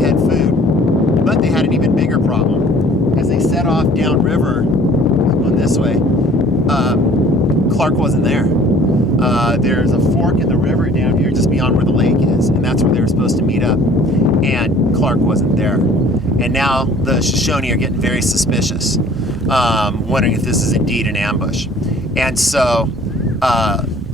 they had food, but they had an even bigger problem. As they set off downriver, going this way, Clark wasn't there. There's a fork in the river down here just beyond where the lake is, and that's where they were supposed to meet up, and Clark wasn't there. And now the Shoshone are getting very suspicious, wondering if this is indeed an ambush. And so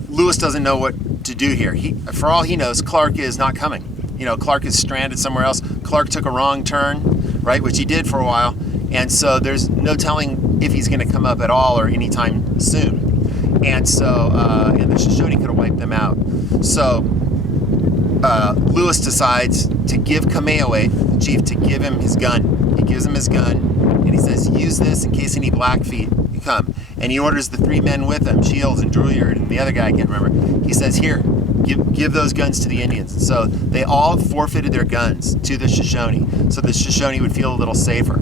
Lewis doesn't know what to do here. For all he knows, Clark is not coming. Clark is stranded somewhere else. Clark took a wrong turn, right, which he did for a while, and so there's no telling if he's going to come up at all or anytime soon. And so, and the Shoshone could have wiped them out. So Lewis decides to give Kamehameha, the chief, to give him his gun. He gives him his gun, and he says, use this in case any Blackfeet come. And he orders the 3 men with him, Shields and Drouillard and the other guy I can't remember. He says, here, give those guns to the Indians. And so they all forfeited their guns to the Shoshone, so the Shoshone would feel a little safer,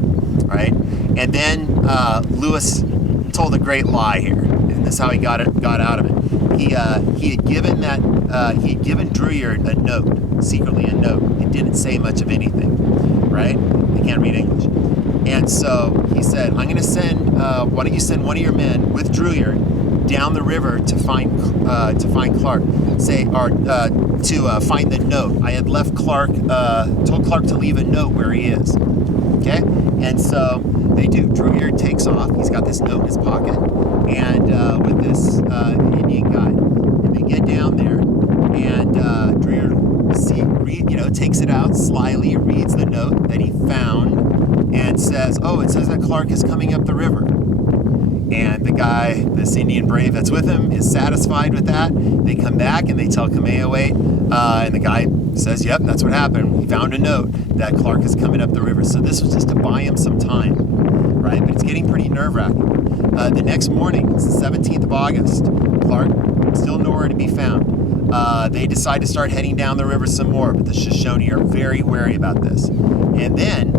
right? And then Lewis told a great lie here, and this is how he got out of it. He had given Drouillard a note, secretly a note. It didn't say much of anything, right? They can't read English. And so he said, I'm going to send, why don't you send one of your men with Drouillard down the river to find Clark, to find the note. I had left told Clark to leave a note where he is, okay? And so they do. Drouillard takes off. He's got this note in his pocket, and with this Indian guide. And they get down there, and Drouillard takes it out slyly, reads the note that he found, and says, oh, it says that Clark is coming up the river. And the guy, this Indian brave that's with him, is satisfied with that. They come back and they tell Kamehameha, and the guy says, yep, that's what happened. He found a note that Clark is coming up the river. So this was just to buy him some time, right? But it's getting pretty nerve-wracking. The next morning, it's the 17th of August, Clark still nowhere to be found. They decide to start heading down the river some more, but the Shoshone are very wary about this. And then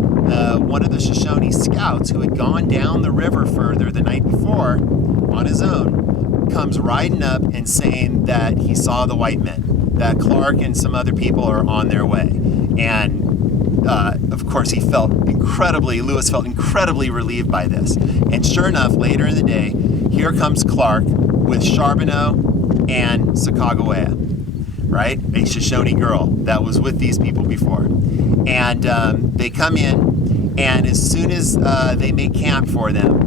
one of the Shoshone scouts who had gone down the river further the night before on his own comes riding up and saying that he saw the white men, that Clark and some other people are on their way. And of course Lewis felt incredibly relieved by this. And sure enough, later in the day, here comes Clark with Charbonneau and Sacagawea, right? A Shoshone girl that was with these people before. And they come in, and as soon as they make camp for them,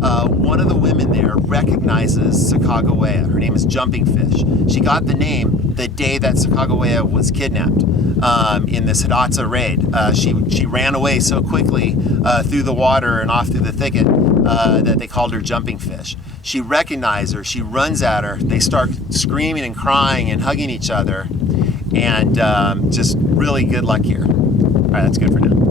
one of the women there recognizes Sacagawea. Her name is Jumping Fish. She got the name the day that Sacagawea was kidnapped in this Hidatsa raid. She ran away so quickly through the water and off through the thicket that they called her Jumping Fish. She recognized her. She runs at her. They start screaming and crying and hugging each other. And just really good luck here. All right, that's good for now.